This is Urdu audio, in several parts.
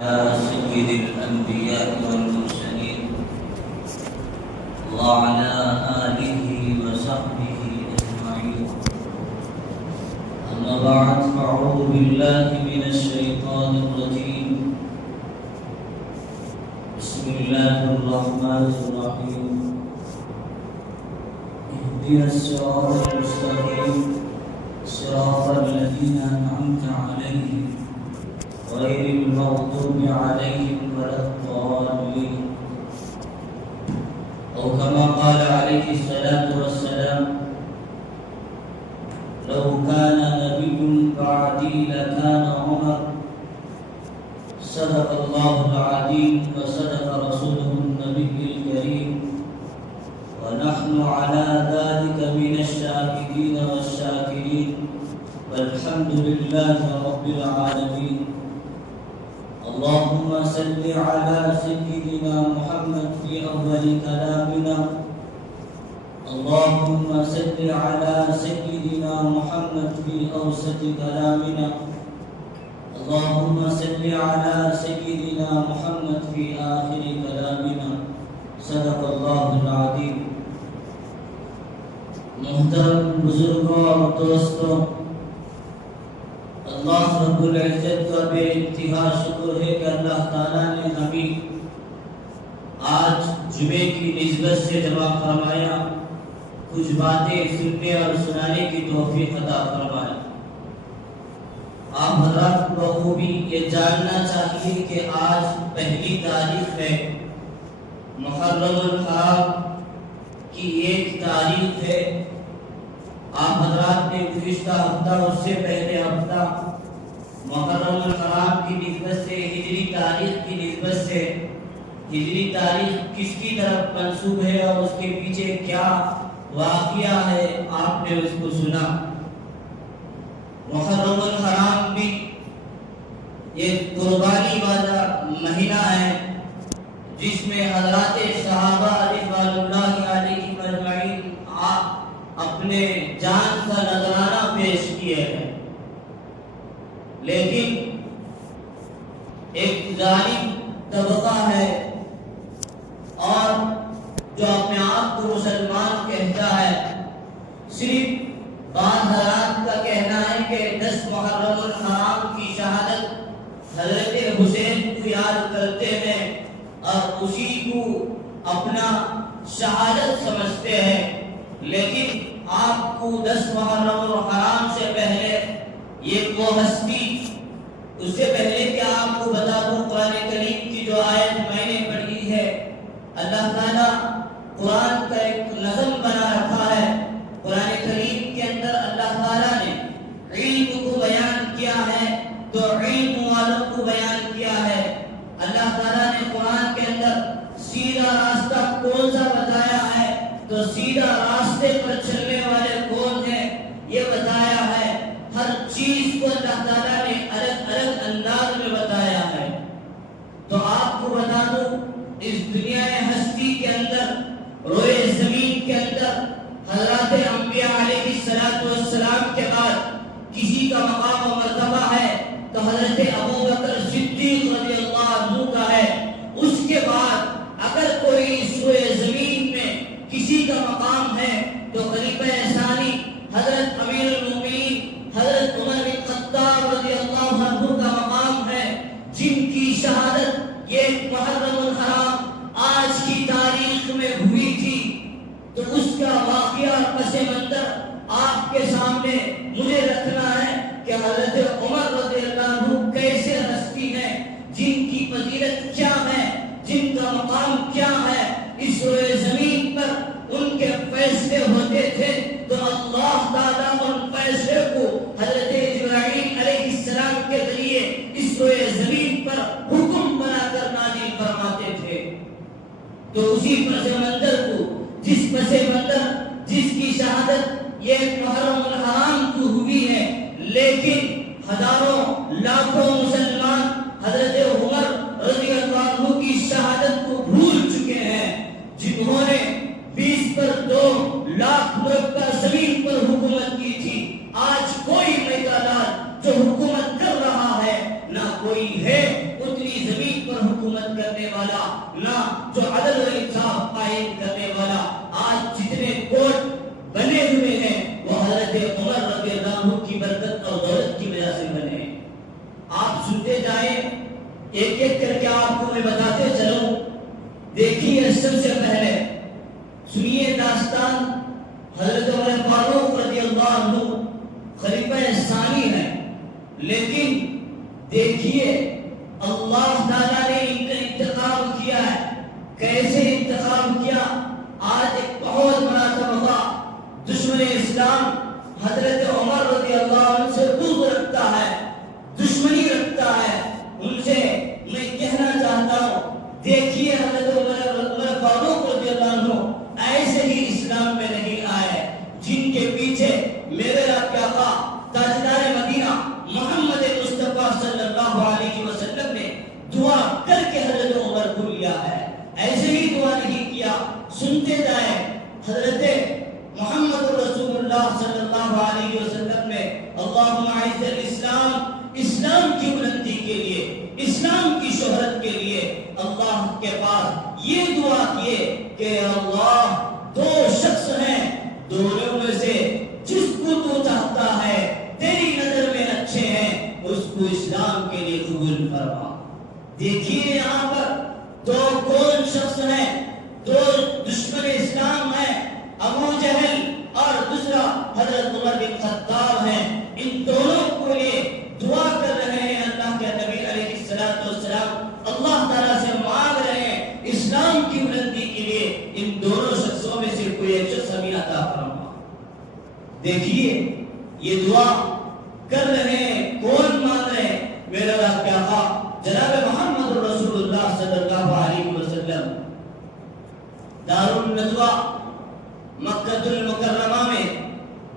سيد الأنبياء والمرسلين وعلى آله وصحبه أجمعين. أما بعد فأعوذ بالله من الشيطان الرجيم. بسم الله الرحمن الرحيم. اهدنا الصراط المستقيم صراط الذين أنعمت عليهم غير المغضوب عليهم ولا الضالين. أو كما قال عليه الصلاة والسلام: لو كان نبي بعدي لكان عمر. صدق الله العظيم وصدق رسوله النبي الكريم، ونحن على ذلك من الشاهدين والشاكرين، والحمد لله رب العالمين. اللهم صل على سيدنا محمد في أول كلامنا. اللهم صل على سيدنا محمد في أوسط كلامنا. اللهم صل على سيدنا محمد في آخر كلامنا. صدق الله العظيم. محترم بزرگوں اور دوستوں، اللہ رب العزت کا بے انتہا شکر ہے کہ اللہ تعالیٰ نے ہمیں آج جمعے کی نسبت سے جمع فرمایا، کچھ باتیں سننے اور سنانے کی توفیق عطا فرمایا۔ آپ حضرات کو بخوبی یہ جاننا چاہیے کہ آج پہلی تاریخ ہے، محرم الحرام کی ایک تاریخ ہے۔ آپ حضرات نے گزشتہ ہفتہ، اس سے پہلے ہفتہ محرم الحرام کی نسبت سے، ہجری تاریخ کی نسبت سے، ہجری تاریخ کس کی طرف منسوب ہے اور اس کے پیچھے کیا واقعہ ہے، آپ نے اس کو سنا۔ محرم الحرام بھی یہ قربانی والا مہینہ ہے جس میں حضرات صحابہ رضوان اللہ علیہم اجمعین اپنے جان کا نذرانہ پیش کیے ہیں، لیکن ایک ظالم طبقہ ہے اور جو اپنے آپ کو مسلمان کہتا ہے، صرف بعض حضرات کا کہنا ہے کہ 10 محرم الحرام کی شہادت حضرت حسین کو یاد کرتے ہیں اور اسی کو اپنا شہادت سمجھتے ہیں، لیکن آپ کو 10 محرم الحرام سے پہلے یہ وہ ہستی، اس سے پہلے کہ آپ کو بتا دوں قرآن کریم کی جو آیت میں نے پڑھی ہے، اللہ تعالیٰ قرآن کا ایک نظم بنا رکھا ہے۔ قرآن کریم کے اندر اللہ تعالیٰ نے علم کو بیان کیا ہے تو علم والوں کو بیان کیا ہے۔ اللہ تعالیٰ نے قرآن کے اندر سیدھا راستہ کون سا بتایا ہے تو سیدھا راستے پر چلنے والے کون ہیں یہ بتایا ہے۔ ہر چیز کو اللہ تعالیٰ نے الگ الگ انداز میں بتایا ہے۔ تو آپ کو بتا دوں، اس دنیا ہستی کے اندر، روئے زمین کے اندر حضرات انبیاء علیہ السلام کے بعد کسی کا مقام و مرتبہ ہے تو حضرت ابوبکر صدیق رضی اللہ عنہ کا ہے۔ اس کے بعد اگر کوئی اس روئے زمین میں کسی کا مقام ہے تو خلیفہ ثانی حضرت امیر المومنین حضرت عمر بن خطاب رضی اللہ عنہ کا مقام ہے، جن کی شہادت یہ محرم الحرام آج کی تاریخ میں ہوئی تھی۔ تو اس کا واقعہ پس منظر آپ کے سامنے مجھے رکھنا ہے کہ حضرت عمر رضی اللہ عنہ کیسے ہستی ہیں، جن کی فضیلت کیا ہے، جن کا مقام کیا ہے۔ اس روئے زمین پر ان کے فیصلے ہوتے تھے تو اللہ تعالیٰ ان فیصلے کو حضرت جبرائیل علیہ السلام کے ذریعے اس روئے زمین پر حکم بنا کر نازل فرماتے تھے۔ تو اسی پس منظر کو، جس پس منظر جس کی شہادت یہ محرم الحرام کو ہوئی ہے، لیکن ہزاروں لاکھوں مسلمان حضرت عمر رضی اللہ عنہ کی شہادت کو بھول چکے ہیں، جنہوں نے 20 پر 2 لاکھ مربع زمین پر حکومت کی تھی۔ آج کوئی میدان جو حکومت کر رہا ہے نہ کوئی ہے اتنی نہ جو عدل و انصاف قائم کرنے والا. آج جتنے کوٹ بنے ہوئے ہیں وہ حضرت عمر رضی اللہ عنہ کی برکت اور دولت کی وجہ سے بنے ہیں. آپ سنتے جائیں ایک ایک کر کے آپ کو میں بتاتے چلوں. دیکھیے سب سے پہلے سنیے داستان حضرت عمر فاروق رضی اللہ عنہ خلیفہ ثانی ہے، لیکن دیکھیے اللہ تعالیٰ نے ان کا انتخاب کیا ہے. کیسے انتخاب کیا؟ آج ایک بہت بڑا طبقہ دشمن اسلام حضرت عمر رضی اللہ عنہ سے بغض رکھتا ہے، دشمنی رکھتا ہے. ان سے میں کہنا چاہتا ہوں دیکھیے حضرت عمر فاروق رضی اللہ عنہ ایسے ہی اسلام میں نہیں آئے جن کے پیچھے میرے رب کے آقا تاجدار مدینہ محمد مصطفیٰ صلی اللہ علیہ وسلم نے دعا کر کے حضرت عمر کو لیا ہے. ایسے ہی دعا نہیں کیا. سنتے جائیں حضرت محمد رسول اللہ صلی اللہ علیہ وسلم نے اللہم اعز الاسلام، اسلام کی بلندی کے لیے، اسلام کی شہرت کے لیے اللہ کے پاس یہ دعا کیے کہ اللہ دو شخص ہیں، دونوں میں سے جس کو تو چاہتا ہے تیری نظر میں اچھے ہیں اس کو اسلام کے لیے قبول فرما. دیکھیے یہاں پر دو کون شخص ہیں؟ دو دشمن اسلام ہیں، ابو جہل اور دوسرا حضرت عمر بن خطاب ہیں. ان دونوں کو لیے دعا کر رہے ہیں اللہ کے نبی علیہ السلام، اللہ تعالیٰ سے مانگ رہے ہیں اسلام کی بلندی کے لیے ان دونوں شخصوں میں سے کوئی ایک شخص ہمیں عطا فرما. دیکھیے یہ دعا کر رہے ہیں، کون مانگ رہے ہیں؟ میرا رب کے آقا جناب محمد رسول اللہ صلی اللہ علیہ وسلم. دار الندوہ مکہ المکرمہ میں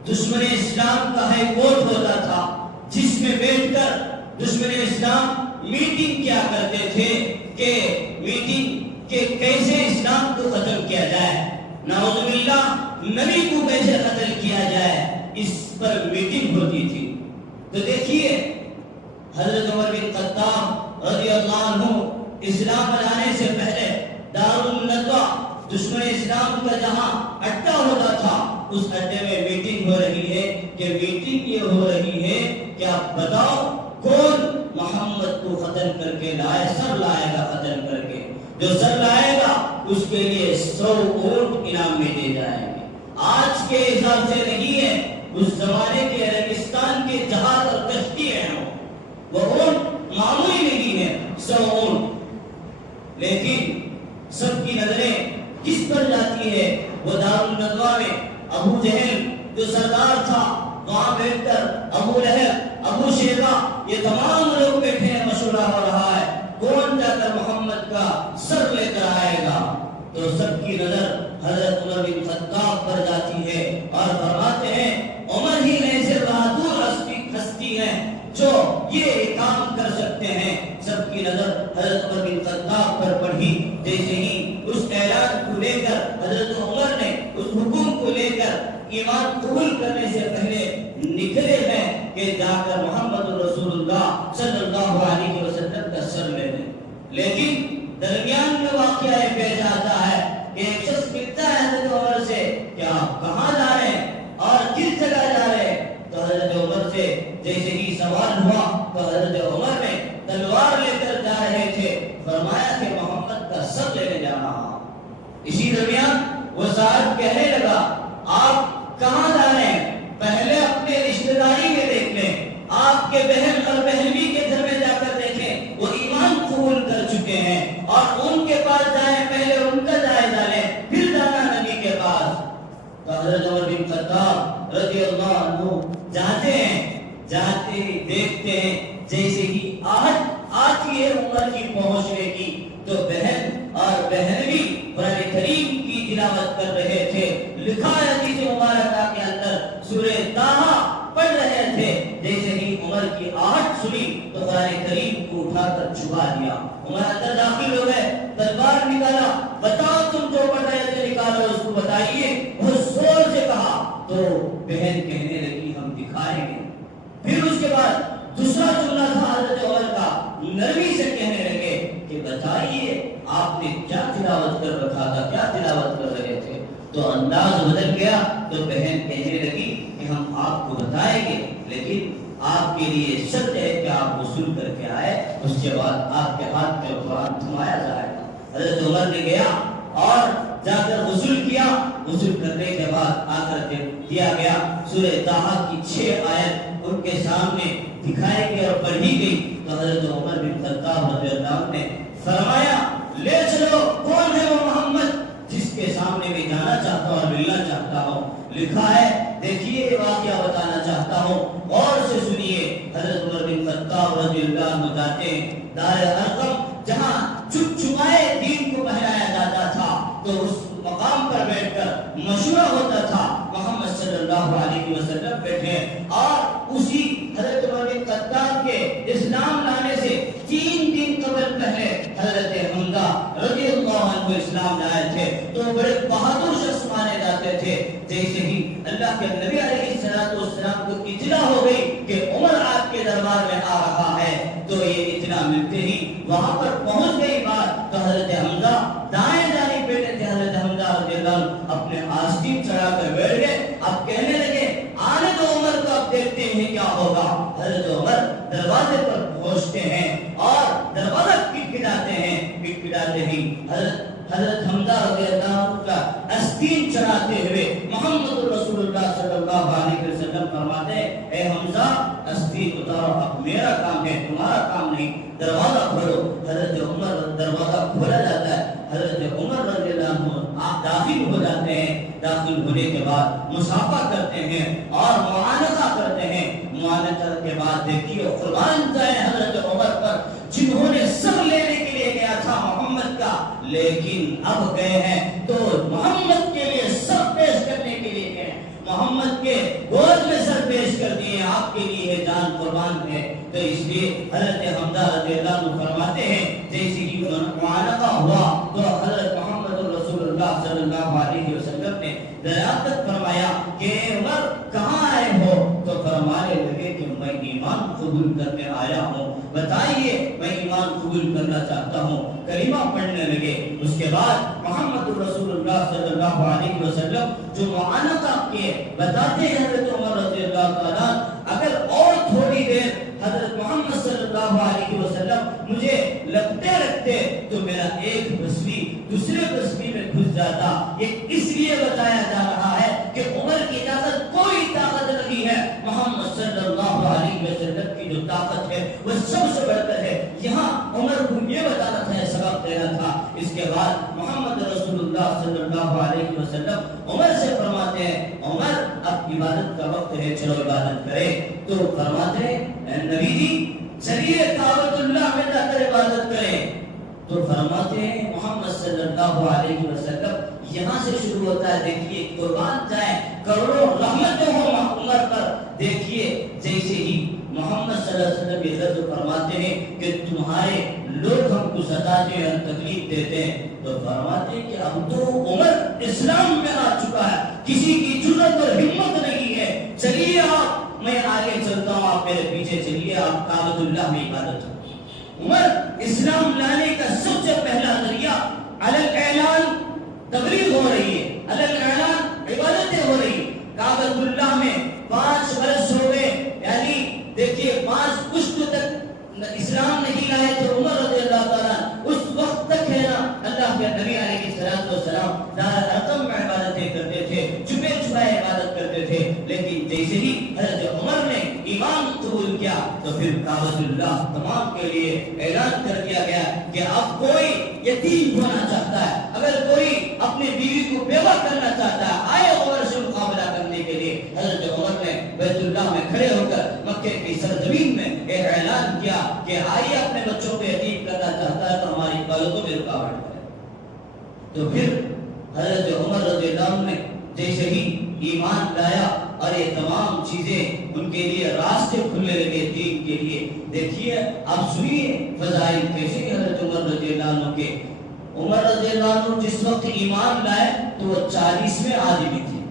دشمن اسلام کا ہائی کورٹ ہوتا تھا جس میں بیٹھ کر دشمن اسلام میٹنگ کیا کرتے تھے کہ میٹنگ کہ کیسے اسلام کو ختم کیا جائے، نعوذ باللہ نبی کو کیسے قتل کیا جائے، اس پر میٹنگ ہوتی تھی. تو دیکھیے حضرت عمر بن خطاب رضی اللہ عنہ اسلام لانے سے پہلے دار الندوہ دشمن اسلام کا جہاں اڈا ہوتا تھا اس اڈے میں میٹنگ ہو رہی ہے کہ میٹنگ یہ ہو رہی ہے کہ آپ بتاؤ کون محمد کو ختم کر کے لائے، سر لائے گا ختم کر کے. جو سر لائے گا اس کے لیے 100 اونٹ انعام میں دے جائیں گے. آج کے حساب سے نہیں ہے، اس زمانے کے عربستان کے جہاز اور کشتی ہیں وہ اونٹ معمولی نہیں ہے، 100 اونٹ. لیکن سب کی نظریں کس پر جاتی ہے؟ وہ دار الندوہ میں ابو جہل جو سردار تھا وہاں بیٹھ کر ابو لہب، ابو شیبہ یہ تمام لوگ بیٹھے ہیں، مشورہ ہو رہا ہے کون جا کر محمد کا سر لے کر آئے گا. تو سب کی نظر حضرت عمر بن خطاب پر جاتی ہے اور فرماتے ہیں عمر ہی ایسے بہادر ہستی ہیں جو یہ کام کر سکتے ہیں. سب کی نظر حضرت عمر بن خطاب پر پڑھی. جیسے ہی اس اعلان کو لے کر حضرت عمر نے اس حکم کو لے کر ایمان قبول کرنے سے پہلے نکلے ہیں کہ جا کر محمد رسول اللہ صلی اللہ علیہ وسلم کا سر لے لیں. لیکن درمیان میں واقعہ یہ پیش آتا ہے کہ ایک شخص ملتا ہے حضرت عمر سے کہ آپ کہاں جا رہے ہیں اور کس جگہ جا رہے ہیں. تو حضرت عمر سے جیسے ہی سوال ہوا تو حضرت عمر میں تلوار لے کر جا رہے تھے، فرمایا کہ محمد کا سر لینے جا رہا. اسی درمیان وہ صاحب کہنے لگا آپ کہاں جا رہے ہیں؟ پہلے اپنے رشتہ داری میں دیکھ لیں، آپ کے بہن اور بہنوی کے گھر میں جا کر دیکھیں وہ ایمان قبول کر چکے ہیں، اور ان کے پاس جائیں پہلے ان کا جائزہ لیں پھر جانا نبی کے پاس. تو حضرت عمر بن خطاب رضی اللہ عنہ جاتے ہیں، جاتے ہی دیکھتے ہیں جیسے ہی آہٹ آتی ہے عمر کی پہنچنے کی تو بہن اور بہنوی قرآن کریم کی تلاوت کر رہے تھے. لکھا ہے حدیث مبارکہ کے اندر سورہ طٰہٰ پڑھ رہے تھے. جیسے ہی عمر کی آہٹ سنی تو قرآن کریم کو اٹھا کر چھپا دیا. عمر اندر داخل ہو گئے، تلوار نکالا، بتاؤ تم جو پڑھ رہے تھے نکالو اس کو بتائیے. وہ زور سے کہا تو بہن کہنے لگی ہم دکھائیں گے. پھر اس کے بعد دوسرا جملہ تھا حضرت عمر کا، نرمی سے کہنے لگے کہ بتائیے آپ نے کیا تلاوت کر رکھا تھا، کیا تلاوت کر رہے تھے؟ تو انداز بدل گیا، تو بہن کہنے لگی کہ ہم آپ کو بتائیں گے، لیکن آپ کے لیے شرط ہے کہ آپ غسل کر کے آئے، اس کے بعد آپ کے ہاتھ میں قرآن تھمایا جائے گا۔ حضرت عمر نے گیا اور جا کر غسل کیا، غسل کرنے کے بعد آ کر دیا گیا سورہ طٰہٰ کی 6 آیت ان کے سامنے دکھائی گئی اور پڑھی گئی، تو حضرت عمر بن خطاب رضی اللہ عنہ نے فرمایا لے چلو، کون ہے وہ محمد جس کے سامنے میں جانا چاہتا ہوں اور ملنا چاہتا ہوں؟ لکھا ہے، دیکھیے یہ واقعہ بتانا چاہتا ہوں، غور سے سنیے۔ حضرت عمر بن خطاب رضی اللہ عنہ جاتے ہیں دار ارقم، جہاں چپ چھپائے دین کو پہنایا جاتا تھا، تو اس مقام پر بیٹھ کر مشورہ ہوتا تھا۔ محمد صلی اللہ علیہ وسلم بیٹھے اور اسی حضرت عمر بن خطاب کے اسلام لانے سے 3 دن قبل پہلے حضرت حمزہ رضی اللہ عنہ اسلام لائے تھے، تو بڑے بہادر شخص مانے جاتے تھے۔ جیسے ہی اللہ کے نبی علیہ السلام کو اطلاع ہو گئی کہ عمر آپ کے دربار میں آ رہا ہے، تو یہ اطلاع ملتے ہی وہاں پر پہنچ گئی بات، تو حضرت حمزہ دائیں جانب بیٹھے تھے، حضرت حمزہ رضی اللہ عنہ اپنے آستین چڑھا کر بیٹھ گئے۔ اب کہنے لگے آنے دو عمر کو، اب دیکھتے ہیں کیا ہوگا۔ حضرت عمر دروازے پر پہنچتے ہیں اور دروازہ کھٹکھٹاتے ہیں، کھٹکھٹاتے ہی حضرت حمزہ رضی اللہ عنہ کا آستین چڑھاتے ہوئے محمد رسول اللہ صلی اللہ علیہ وسلم فرماتے ہیں اے حمزہ آستین اتارو، اب میرا کام ہے، تمہارا کام نہیں، دروازہ کھولو۔ حضرت عمر دروازہ کھولا جاتا ہے، حضرت عمر رضی اللہ عنہ آپ داخل ہو جاتے ہیں۔ داخل ہونے کے بعد مصافحہ کرتے ہیں اور معانقہ کرتے ہیں۔ معانقہ کے بعد دیکھیے قربان جائے حضرت عمر پر، جنہوں نے سر لینے کے لیے گیا تھا محمد کا، لیکن اب گئے ہیں تو محمد کے لیے سر پیش کرنے کے لیے گئے ہیں، محمد کے گود میں سر پیش کر دیے، آپ کے لیے جان قربان ہے۔ تو اس لیے حضرت حمزہ رضی اللہ عنہ فرماتے ہیں جیسے ہی معانقہ ہوا تو حضرت محمد رسول اللہ صلی اللہ علیہ وسلم نے دریافت فرمایا کہ عمر کہاں آئے ہو؟ تو فرمانے لگے کہ میں ایمان قبول کرنے آیا ہوں، بتائیے میں ایمان قبول کرنا چاہتا ہوں۔ کلمہ پڑھنے لگے، اس کے بعد محمد رسول اللہ صلی اللہ علیہ وسلم جو معانقہ کے بتاتے ہیں حضرت عمر رضی اللہ تعالیٰ، اگر اور تھوڑی دیر حضرت محمد صلی اللہ علیہ وسلم مجھے لگتے رکھتے تو میرا ایک بسوی دوسرے بسوی میں گھس جاتا۔ یہ اس لیے بتایا جا رہا ہے کہ عمر کی طاقت کوئی طاقت نہیں ہے، محمد صلی اللہ علیہ وسلم کی جو طاقت ہے وہ سب سے بڑھ کر ہے۔ یہاں عمر کو یہ بتانا تھا، سبق دینا تھا۔ اس کے بعد محمد رسول اللہ صلی اللہ علیہ وسلم عمر سے فرماتے ہیں عمر اب عبادت کا وقت ہے، چلو عبادت کرے۔ تو فرماتے ہیں اے نبی جی چلیے کعبۃ اللہ میں جا کر عبادت کریں۔ تو فرماتے ہیں محمد صلی اللہ علیہ وسلم یہاں سے شروع ہوتا ہے، دیکھیے قربان جائے کروڑوں رحمتیں ہو عمر پر۔ دیکھیے جیسے ہی محمد صلی اللہ علیہ وسلم یہ لفظ فرماتے ہیں کہ تمہارے لوگ ہم کو ستاتے ہیں، تکلیف دیتے ہیں، تو فرماتے ہیں کہ اب تو عمر اسلام میں آ چکا ہے، کسی کی جرأت اور ہمت نہیں ہے، چلیے آپ میں آگے چلتا ہوں، آپ میرے پیچھے چلیے، آپ کعبۃ اللہ میں عبادت کریں۔ عمر اسلام لانے کا سب سے پہلا ذریعہ علی اعلان تبلیغ ہو رہی ہے، علی اعلان عبادتیں ہو رہی ہیں۔ کعبۃ اللہ میں 5 برس ہو گئے، یعنی دیکھیے 5 پشت تک اسلام نہیں لائے، تو عمر رضی اللہ تعالیٰ اس وقت تک ہے نا اللہ کے نبی علیہ السلام دار ارقم میں عبادتیں کرتے تھے، چھپے چھپائے عبادت کرتے تھے، لیکن جیسے ہی حضرت عمر نے ایمان قبول کیا تو پھر کعبۃ اللہ تمام کے لیے اعلان کر دیا گیا کہ اب کوئی یتیم ہونا چاہتا ہے، اگر کوئی اپنی بیوی کو بیوہ کرنا چاہتا ہے، آئے عمر سے مقابلہ کرنے کے لیے۔ حضرت عمر نے بیت اللہ میں کھڑے ہو کر مکے کی سرزمین میں ایک اعلان کیا کہ آئیے اپنے بچوں کو یتیم کرنا چاہتا ہے تو ہماری عبادتوں میں رکاوٹ ہے۔ تو پھر حضرت عمر رضی اللہ عنہ نے جیسے ہی ایمان لایا اور یہ تمام چیزیں ان کے لیے راستے کھلنے لگے دین کے لیے۔ دیکھیے آپ سنیے فضائل کیسے کہ حضرت عمر رضی اللہ عنہ کے، عمر رضی اللہ عنہ جس وقت ایمان لائے تو وہ 40ویں آدمی تھے،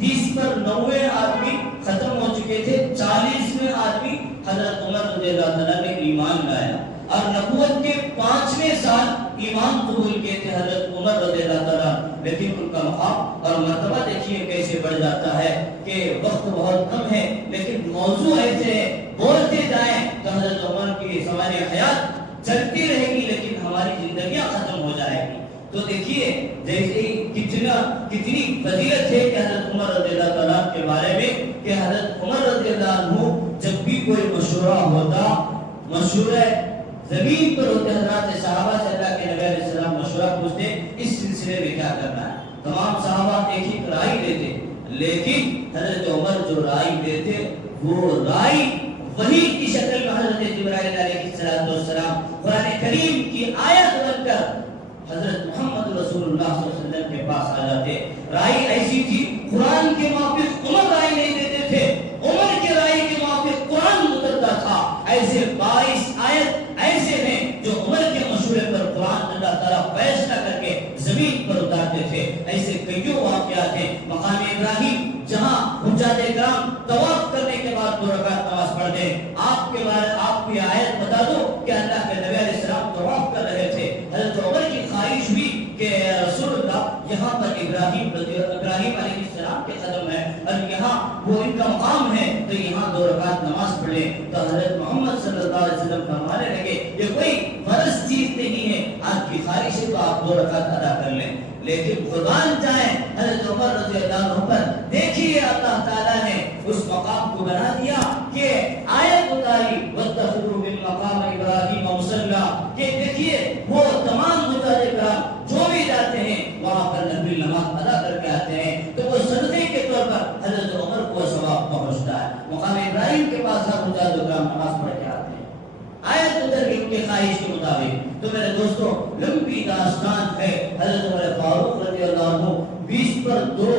30 پر 90 آدمی ختم ہو چکے تھے، 40ویں آدمی حضرت عمر رضی اللہ عنہ نے ایمان لایا۔ اور نبوت کے 5ویں سال ایمان قبول کیے تھے حضرت عمر رضی اللہ تعالیٰ، لیکن ان کا مقام اور مرتبہ دیکھیے کیسے بڑھ جاتا ہے کہ وقت بہت کم ہے لیکن موضوع ایسے بولتے جائیں تو حضرت عمر کی سوانح حیات چلتی رہے گی لیکن ہماری زندگیاں ختم ہو جائے گی۔ تو دیکھیے جیسے کتنی فضیلت ہے کہ حضرت عمر رضی اللہ تعالیٰ کے بارے میں کہ حضرت عمر رضی اللہ عنہ جب بھی کوئی مشورہ ہوتا، مشورہ زمین پر ہوتے، حضرات صحابہ سے اللہ کے نبی علیہ السلام مشورہ پوچھتے اس سلسلے میں کیا کرنا ہے، تمام صحابہ ایک ہی رائے دیتے، لیکن حضرت عمر جو رائے دیتے وہ رائے وہی کی شکل میں حضرت جبرائیل علیہ السلام قرآن کریم کی آیت بن کر حضرت محمد رسول اللہ صلی اللہ علیہ وسلم کے پاس آ جاتے۔ رائے ایسی تھی، قرآن کے موافق عمر رائے نہیں دیتے تھے، عمر کے رائے کے موافق قرآن اترتا تھا۔ ایسے 22 آیت ایسے ہیں جو عمر کے مشورے پر قرآن اللہ تعالیٰ فیصلہ کر کے زمین پر اتارتے تھے۔ ایسے کئیوں واقعات ہیں۔ مقام ابراہیم جہاں حجاج کرام طواف کرنے کے بعد 2 رکعت نماز پڑھتے ہیں، آپ کے بارے آپ کی آیت بتا دو کہ اللہ کے نبی علیہ السلام طواف کر رہے تھے، حضرت عمر کی خواہش ہوئی کہ رسول اللہ یہاں پر ابراہیم علیہ السلام کے قدم ہے اور یہاں وہ ان کا مقام ہے تو یہاں 2 رکعت نماز پڑھیں، تو حضرت محمد صلی اللہ علیہ وسلم فرمانے لگے یہ کوئی فرض چیز نہیں ہے، آپ کی خواہش ہے تو آپ 2 رکعت ادا کر لیں۔ لیکن قربان جائیں حضرت عمر رضی اللہ عنہ پر، دیکھیے اللہ تعالیٰ نے اس مقام کو بنا دیا کہ آیت اتاری وَاتَّخِذُوا مِن مَقَامِ إِبْرَاهِيمَ مُصَلًّى، کہ دیکھیے وہ تمام حجاج کرام جو بھی جاتے ہیں وہاں پر نفل نماز ادا کر کے آتے ہیں تو وہ صدقے کے طور پر حضرت عمر کو ثواب پہنچتا ہے۔ مقام ابراہیم کے پاس ہر حجاج کرام نماز پڑھ کے آتے ہیں، آیت اتر کے ان کے خواہش کے مطابق۔ تو میرے دوستوں لمبی داستان ہے، حضرت عمر فاروق رضی اللہ عنہ 20 پر 2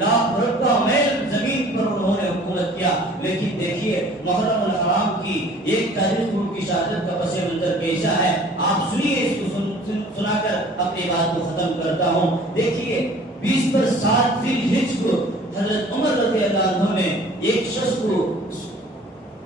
لاکھ مربع میل زمین پر انہوں نے حکومت کیا، لیکن دیکھیے محرم الحرام کی 1 تاریخ ان کی شہادت کا پس منظر کیسا ہے، آپ سنیے، اس کو سنا کر اپنی بات کو ختم کرتا ہوں۔ دیکھیے 20 پر 7 ذی الحجہ کو حضرت عمر رضی اللہ عنہ نے ایک شخص کو،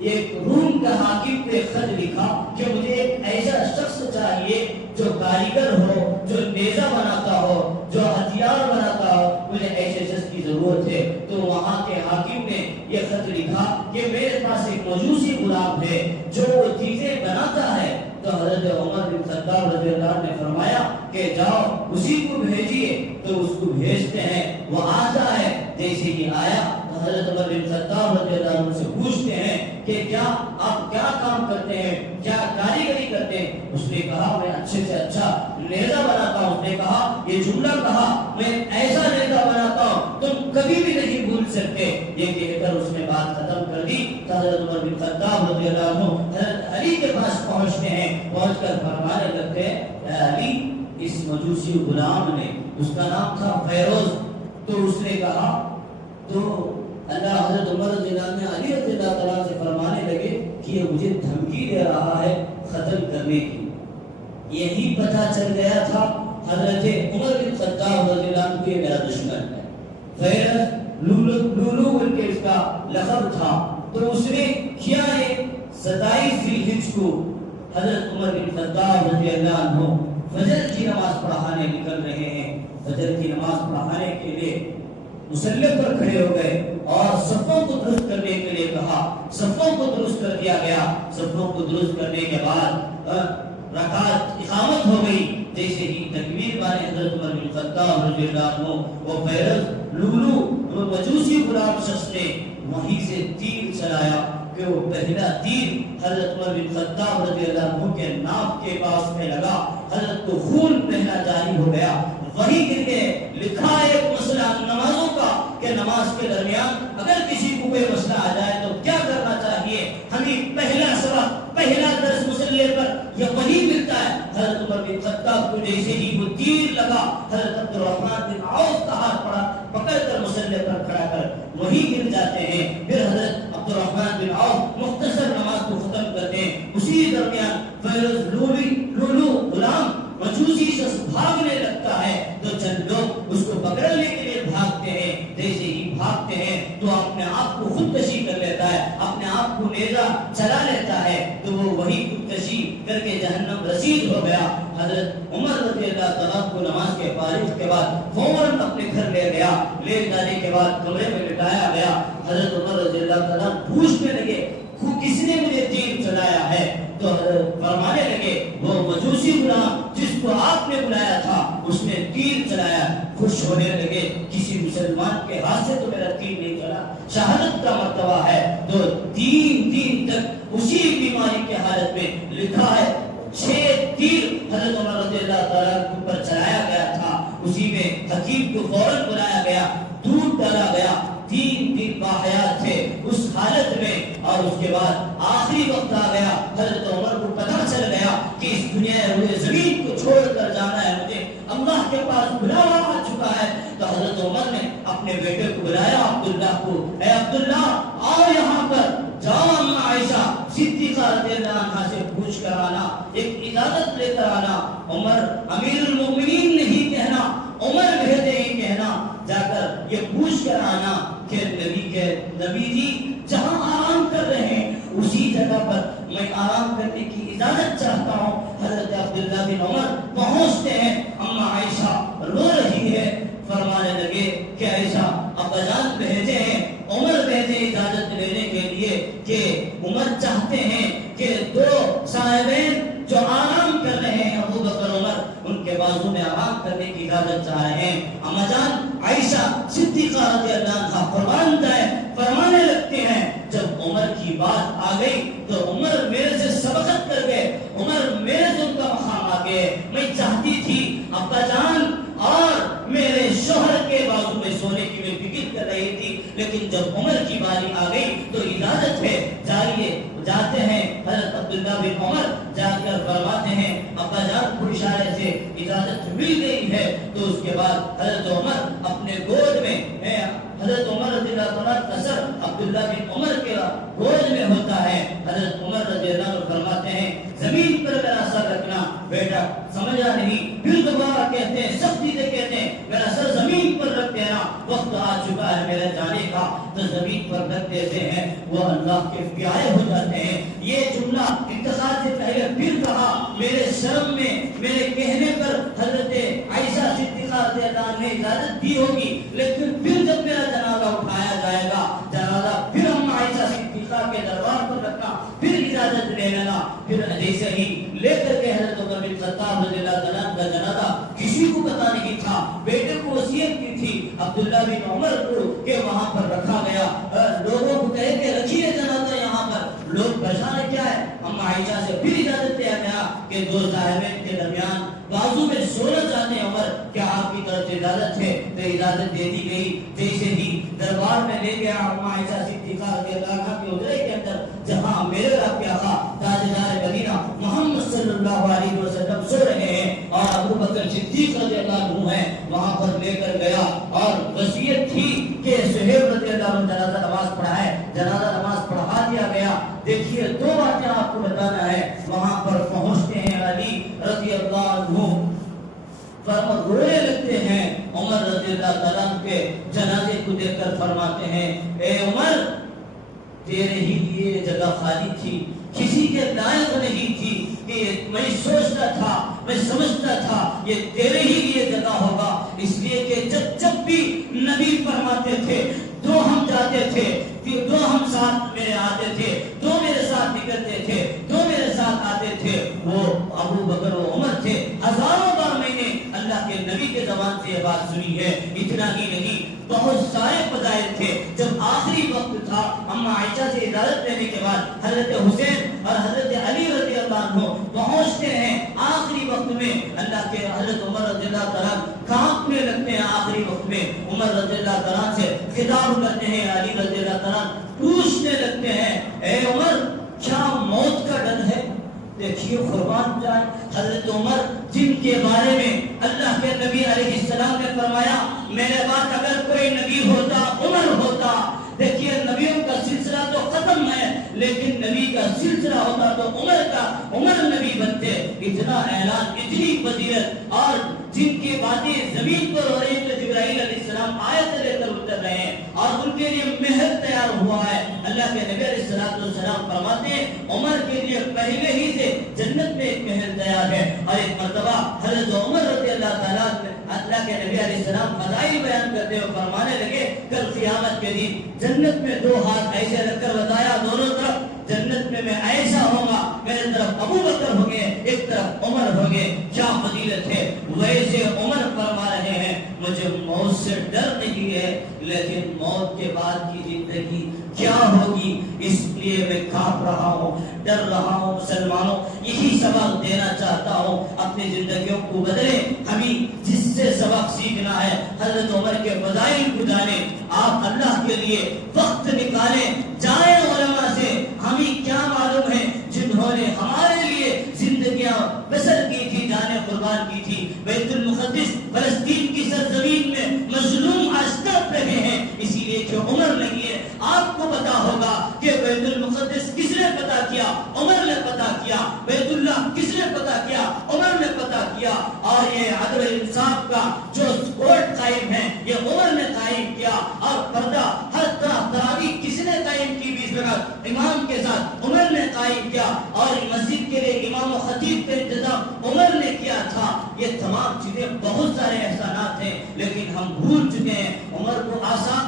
ایک روم کا حاکم نے خط لکھا کہ مجھے ایک ایسا شخص چاہیے جو کاریگر ہو، جو نیزہ بناتا ہو، جو ہتھیار بناتا ہو، مجھے ایسے شخص کی ضرورت ہے۔ تو وہاں کے حاکم نے یہ خط لکھا کہ میرے پاس ایک مجوسی غلام ہے جو وہ چیزیں بناتا ہے۔ تو حضرت عمر بن خطاب رضی اللہ عنہ نے فرمایا کہ جاؤ اسی کو بھیجیے، تو اس کو بھیجتے ہیں، وہ آتا ہے، جیسے ہی آیا حضرت عمر بن خطاب رضی اللہ عنہ سے پوچھتے ہیں کہ کیا آپ کیا کام کرتے ہیں، کیا کاریگری کرتے ہیں؟ اس نے کہا میں اچھے سے اچھا نیزہ بناتا ہوں۔ اس نے کہا یہ جملہ کہا میں ایسا نیزہ بناتا ہوں تم کبھی بھی نہیں بھول سکتے، یہ کہہ کر اس نے بات ختم کر دی۔ تو حضرت عمر بن خطاب رضی اللہ عنہ حضرت علی کے پاس پہنچتے ہیں، پہنچ کر فرمانے لگتے ہیں اے علی، اس مجوسی غلام نے، اس کا نام تھا فیروز، تو اس نے کہا، تو اللہ حضرت عمر رضی اللہ عنہ علی رضی اللہ تعالیٰ سے فرمانے لگے کہ یہ مجھے دھمکی دے رہا ہے ختم کرنے کی۔ یہی پتہ چل گیا تھا حضرت عمر بن خطاب رضی اللہ عنہ کے میرا دشمن ہے، فیروز لولو بن کے اس کا لقب تھا۔ تو اس نے کیا ہے 27 ذی الحجہ کو حضرت عمر بن خطاب رضی اللہ عنہ فجر کی نماز پڑھانے نکل رہے ہیں، فجر کی نماز پڑھانے کے لیے مسلح پر کھڑے ہو گئے اور صفوں کو درست کرنے کے لیے کہا، صفوں کو درست کر دیا گیا۔ صفوں کو درست کرنے کے بعد رکعت اقامت ہو گئی، جیسے ہی تکبیر بانے حضرت عمر بن خطاب رضی اللہ عنہ وہ فیروز لولو مجوسی غلام شخص نے وہیں سے تیر چلایا کہ وہ پہلا تیر حضرت عمر بن خطاب رضی اللہ عنہ کے ناف کے پاس میں لگا، حضرت کو خون بہنا جاری ہو گیا۔ وہی گر کے لکھا ہے ایک مسئلہ نمازوں کا کہ نماز کے درمیان اگر کسی کو کوئی مسئلہ آ جائے تو کیا کرنا چاہیے، ہمیں پہلا سبق، پہلا درس مسئلے پر یہ وہی ملتا ہے۔ حضرت عمر بن خطاب کو جیسے ہی وہ تیر لگا، حضرت عبد الرحمن بن عوف کا ہاتھ پکڑ کر مسئلے پر کھڑا کر وہی گر جاتے ہیں۔ پھر حضرت عبد الرحمن بن عوف مختصر نماز کو ختم کرتے ہیں۔ اسی درمیان فیروز لولو غلام مجوسی شخص بھاگنے لگتا ہے تو چند لوگ اس کو پکڑنے کے لیے بھاگتے ہیں، جیسے ہی بھاگتے ہیں تو اپنے آپ کو خودکشی کر لیتا ہے، اپنے آپ کو نیزہ چلا لیتا ہے۔ تو وہ وہی خودکشی کر رسید ہو گیا۔ حضرت عمر رضی اللہ تعالیٰ کو نماز کے فارغ کے بعد فوراً اپنے گھر لے گیا، لے جانے کے بعد کمرے میں لٹایا گیا۔ حضرت عمر رضی اللہ تعالیٰ پوچھنے لگے کس نے مجھے تیر چلایا ہے؟ تو حضرت فرمانے لگے وہ مجوسی غلام جس کو آپ نے بلایا تھا اس نے تیر چلایا۔ خوش ہونے لگے کسی مسلمان کے ہاتھ سے تو میرا تیر نہیں چلا، شہادت کا مرتبہ ہے۔ تو 3 دن تک اسی بیماری کے حالت میں لکھا ہے 6 تیر حضرت عمر رضی اللہ تعالیٰ کے اوپر چلایا گیا تھا۔ اسی میں حکیم کو فوراً بلایا گیا، دودھ ڈالا گیا، 3 دن باحیات تھے اس حالت میں۔ اور اس کے بعد آخری وقت آ گیا، حضرت عمر کو پتہ چل گیا کہ اس دنیا روئے زمین کو چھوڑ کر جانا ہے، مجھے اللہ کے پاس بلاوا آ چکا ہے۔ تو حضرت عمر نے اپنے بیٹے کو بلایا عبداللہ کو، اے عبداللہ آؤ یہاں پر، جاؤ اما عائشہ صدیقہ رضی اللہ عنہا سے پوچھ کر آنا، ایک اجازت لے کر آنا۔ عمر امیر المومنین نہیں کہنا، عمر بھیجے ہی کہنا، جا کر یہ پوچھ کر آنا کہ نبی جی جہاں آرام کر رہے ہیں اسی جگہ پر میں آرام کرنے کی اجازت چاہتا ہوں۔ حضرت عبداللہ بن عمر پہنچتے ہیں، اما عائشہ رو رہی ہے، فرمانے لگے کہ عائشہ ابا جان بھیجے ہیں، عمر بھیجے اجازت لینے کے لیے کہ عمر چاہتے ہیں کہ 2 صاحبین جو آرام کر رہے ہیں ابو بکر عمر ان کے بازو میں آرام کرنے کی اجازت چاہ رہے ہیں۔ اما جان عائشہ صدیقہ رضی اللہ عنہا قربان جائے فرمانے لگتے ہیں جب عمر کی بات آ گئی تو عمر میرے سے سبقت کر گئے، عمر میرے سے ان کا مقام آ گئے۔ میں چاہتی تھی ابا جان اور میرے شوہر کے بازو میں سونے کی میں فکر کر رہی تھی، لیکن جب عمر کی باری آ گئی تو اجازت ہے جائیے۔ جاتے ہیں حضرت عبداللہ بن عمر جا کر فرماتے ہیں ابا جان کو اشارے سے اجازت مل گئی ہے۔ تو اس کے بعد حضرت عمر اپنے گود میں حضرت عمر رضی اللہ عنہ کا سر عبداللہ بن عمر کے گود میں ہوتا ہے۔ حضرت عمر رضی اللہ عنہ فرماتے ہیں زمین پر میرا سر رکھنا، بیٹا سمجھا نہیں، پھر دوبارہ کہتے ہیں سختی سے کہتے ہیں میرا سر زمین پر رکھ دینا، وقت آ چکا ہے میرے جانے کا۔ تو زمین پر رکھ دیتے ہیں، وہ اللہ کے پیارے ہو جاتے ہیں۔ یہ جملہ انتقال سے پہلے پھر کہا، میرے شرم میں میرے کہنے پر حضرت عائشہ صدیقہ رضی اللہ عنہا نے اجازت دی ہوگی، لیکن پھر جب میرا جنازہ اٹھایا جائے گا، جنازہ پھر ہم عائشہ صدیقہ کے دربار پر رکھنا، پھر اجازت لے لینا۔ پھر جیسے ہی لے کر کے حضرت عمر بن خطاب رضی اللہ عنہ کا جنازہ کسی کو پتا نہیں تھا، بیٹے کو وصیت کی تھی عبداللہ بن عمر کو کہ وہاں پر رکھا گیا، لوگوں کو کہے کہ رکھیے جنازہ یہاں پر، لوگ پریشان کیا ہے۔ اما عائشہ سے پھر اجازت دیا گیا کہ 2 صاحبین کے درمیان بازو میں سونا چاہتے ہیں عمر، کیا آپ کی طرف سے اجازت ہے؟ تو اجازت دے دی گئی۔ جیسے ہی دربار میں لے گیا اما عائشہ صدیقہ رضی اللہ عنہا کے حجرے کے اندر جہاں میرے رب کے آقا تاجدار مدینہ محمد صلی اللہ علیہ وسلم سو رہے ہیں اور ابو بکر صدیق رضی اللہ عنہ ہیں، وہاں پر لے کر گیا اور وصیت تھی کہ صہیب رضی اللہ عنہ جنازہ نماز پڑھائے، جنازہ نماز پڑھا دیا گیا۔ دیکھیے 2 باتیں آپ کو بتانا ہے۔ وہاں پر پہنچتے ہیں علی رضی اللہ عنہ رونے لگتے ہیں، عمر رضی اللہ تعالیٰ کے جنازے کو دیکھ کر فرماتے ہیں اے عمر تیرے ہی لیے جگہ خالی تھی، کسی کے لائق نہیں تھی، کہ میں سوچتا تھا، میں سمجھتا تھا یہ تیرے ہی لیے جگہ ہوگا، اس لیے کہ جب بھی نبی فرماتے تھے 2 ہم جاتے تھے، 2 ہم ساتھ میرے آتے تھے، 2 میرے ساتھ نکلتے تھے، 2 میرے ساتھ آتے تھے، وہ ابو بکر و عمر تھے۔ ہزاروں بار میں نے اللہ کے نبی کے زبان سے یہ بات سنی ہے۔ اتنا ہی نہیں، بہت سارے فضائل تھے۔ جب آخری وقت تھا اما عائشہ سے اجازت لینے کے بعد حضرت حسین اور حضرت علی رضی اللہ عنہ پہنچتے ہیں آخری وقت میں، اللہ کے حضرت عمر رضی اللہ تعالیٰ کانپنے لگتے ہیں۔ آخری وقت میں عمر رضی اللہ تعالیٰ سے خطاب کرتے ہیں، علی رضی اللہ تعالیٰ پوچھنے لگتے ہیں اے عمر کیا موت کا ڈر ہے؟ دیکھیے قربان جائے حضرت عمر جن کے بارے میں اللہ کے نبی علیہ السلام نے فرمایا میرے بعد اگر کوئی نبی ہوتا عمر ہوتا۔ دیکھیے نبیوں کا سلسلہ تو ختم ہے، لیکن نبی کا سلسلہ ہوتا تو عمر کا، عمر نبی بنتے. اتنا اعلان، اتنی فضیلت، اور جن کی باتیں زمین پر ہو رہی ہیں تو جبرائیل علیہ السلام آیت لے کر اتر رہے ہیں اور ان کے لیے محل تیار ہوا ہے. اللہ کے نبی علیہ السلام فرماتے ہیں عمر کے لیے پہلے ہی سے جنت میں ایک محل تیار ہے. اور ایک مرتبہ حضرت عمر رضی اللہ تعالیٰ اللہ کے نبی علیہ السلام فضائل بیان کرتے ہوئے فرمانے لگے کل قیامت کے دن جنت میں دو ہاتھ ایسے رکھ کر بتایا دونوں طرف جنت میں ایسا ہوگا، میرے طرف ابو بکر ہوں گے، ایک طرف عمر ہوں گے. کیا فضیلت ہے. ویسے عمر فرما رہے ہیں مجھے موت سے ڈر نہیں ہے، لیکن موت کے بعد کی زندگی کیا ہوگی اس لیے میں کانپ رہا ہوں، ڈر رہا ہوں. مسلمانوں یہی سبق دینا چاہتا ہوں، اپنی زندگیوں کو بدلیں. ہمیں جس سے سبق سیکھنا ہے حضرت عمر کے فضائل کو جانیں. آپ اللہ کے لیے وقت نکالیں، جائیں علماء سے. ہمیں کیا معلوم ہے جنہوں نے ہمارے لیے زندگیاں بسر کی تھی، جانیں قربان کی تھی. بیت المقدس فلسطین کی سرزمین میں مظلوم اشتاب رہے ہیں اسی لیے کہ عمر نہیں ہے. آپ کو پتا ہوگا کہ بیت المقدس کس نے پتا کیا؟ عمر نے پتا کیا. بیت اللہ کس نے پتا کیا؟ عمر نے پتا کیا. اور یہ عدل انصاف کا جو کورٹ قائم ہے یہ عمر نے قائم کیا. اور پردہ ہر طرح تراویح کس نے قائم کی 20 رکعت امام کے ساتھ؟ عمر نے قائم کیا. اور مسجد کے لیے امام و خطیب کا انتظام عمر نے کیا تھا. یہ تمام چیزیں بہت سارے احسانات ہیں لیکن ہم بھول چکے ہیں، عمر کو آسان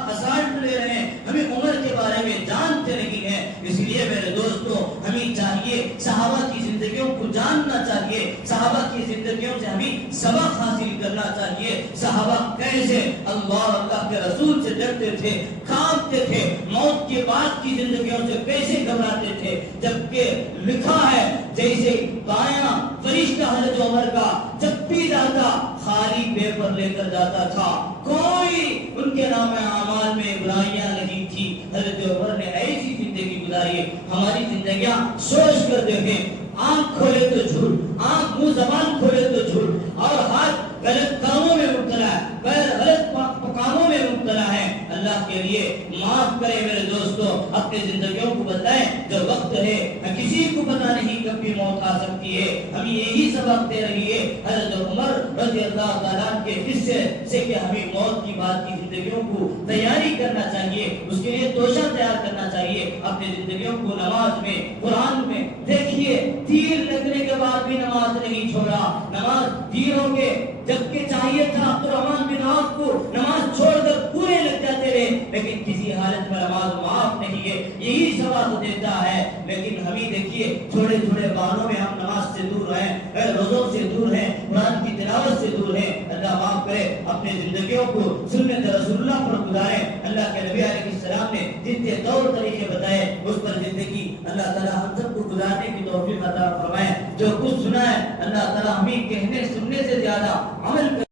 لے رہے ہیں، ہمیں عمر کے بارے میں جانتے نہیں ہیں. اس لیے میرے دوستو ہمیں چاہیے صحابہ کی زندگیوں کو جاننا چاہیے، صحابہ کی زندگیوں سے ہمیں سبق حاصل کرنا چاہیے. صحابہ کیسے اللہ کے رسول سے ڈرتے تھے، کانپتے تھے، موت کے بعد کی زندگیوں سے کیسے گھبراتے تھے. جبکہ لکھا ہے جیسے بایاں فرشتہ حضرت عمر کا جب بھی جاتا خالی پیپر لے کر جاتا تھا، کوئی ان کے نام اعمال میں برائیاں نہیں تھی. حضرت عمر نے ایسی زندگی گزاری. ہماری زندگیاں سوچ کر دیکھیں، آنکھ کھولے تو جھوٹ، آنکھ منہ زبان کھولے تو جھوٹ، اور ہاتھ غلط کاموں میں مبتلا ہے، پیر غلط کاموں میں مبتلا ہے. اللہ کے لیے معاف کرے میرے دوستو، اپنی زندگیوں کو بتائیں. جو وقت ہے کسی کو پتا نہیں کب بھی موت آ سکتی ہے. ہمیں یہی سبق دے رہی ہے حضرت عمر رضی اللہ تعالیٰ کے قصے سے کہ ہمیں موت کی بعد کی زندگیوں کو تیاری کرنا چاہیے، اس کے لیے توشہ تیار کرنا چاہیے. اپنی زندگیوں کو نماز میں، قرآن میں دیکھیے، تیر لگنے کے بعد بھی نماز نہیں چھوڑا. نماز تیروں کے جبکہ چاہیے تھا عبد الرحمن بن عوف کو نماز چھوڑ کر پورے لگ جاتے رہے، لیکن کسی حالت میں نماز معاف نہیں ہے. یہی سبق دیتا ہے. لیکن ہمیں دیکھیے تھوڑے تھوڑے بہانوں میں ہم نماز سے دور ہیں، روزوں سے دور ہیں، قرآن کی تلاوت سے دور ہیں. اللہ معاف کرے. اپنے زندگیوں کو سنت رسول اللہ پر گزاریں. اللہ کے نبی علیہ السلام نے جتنے طور طریقے بتائے اس پر زندگی اللہ تعالیٰ ہم سب کو گزارنے کی توفیق عطا فرمائے. جو کچھ سنا ہے اللہ تعالیٰ ہمیں کہنے سننے سے زیادہ عمل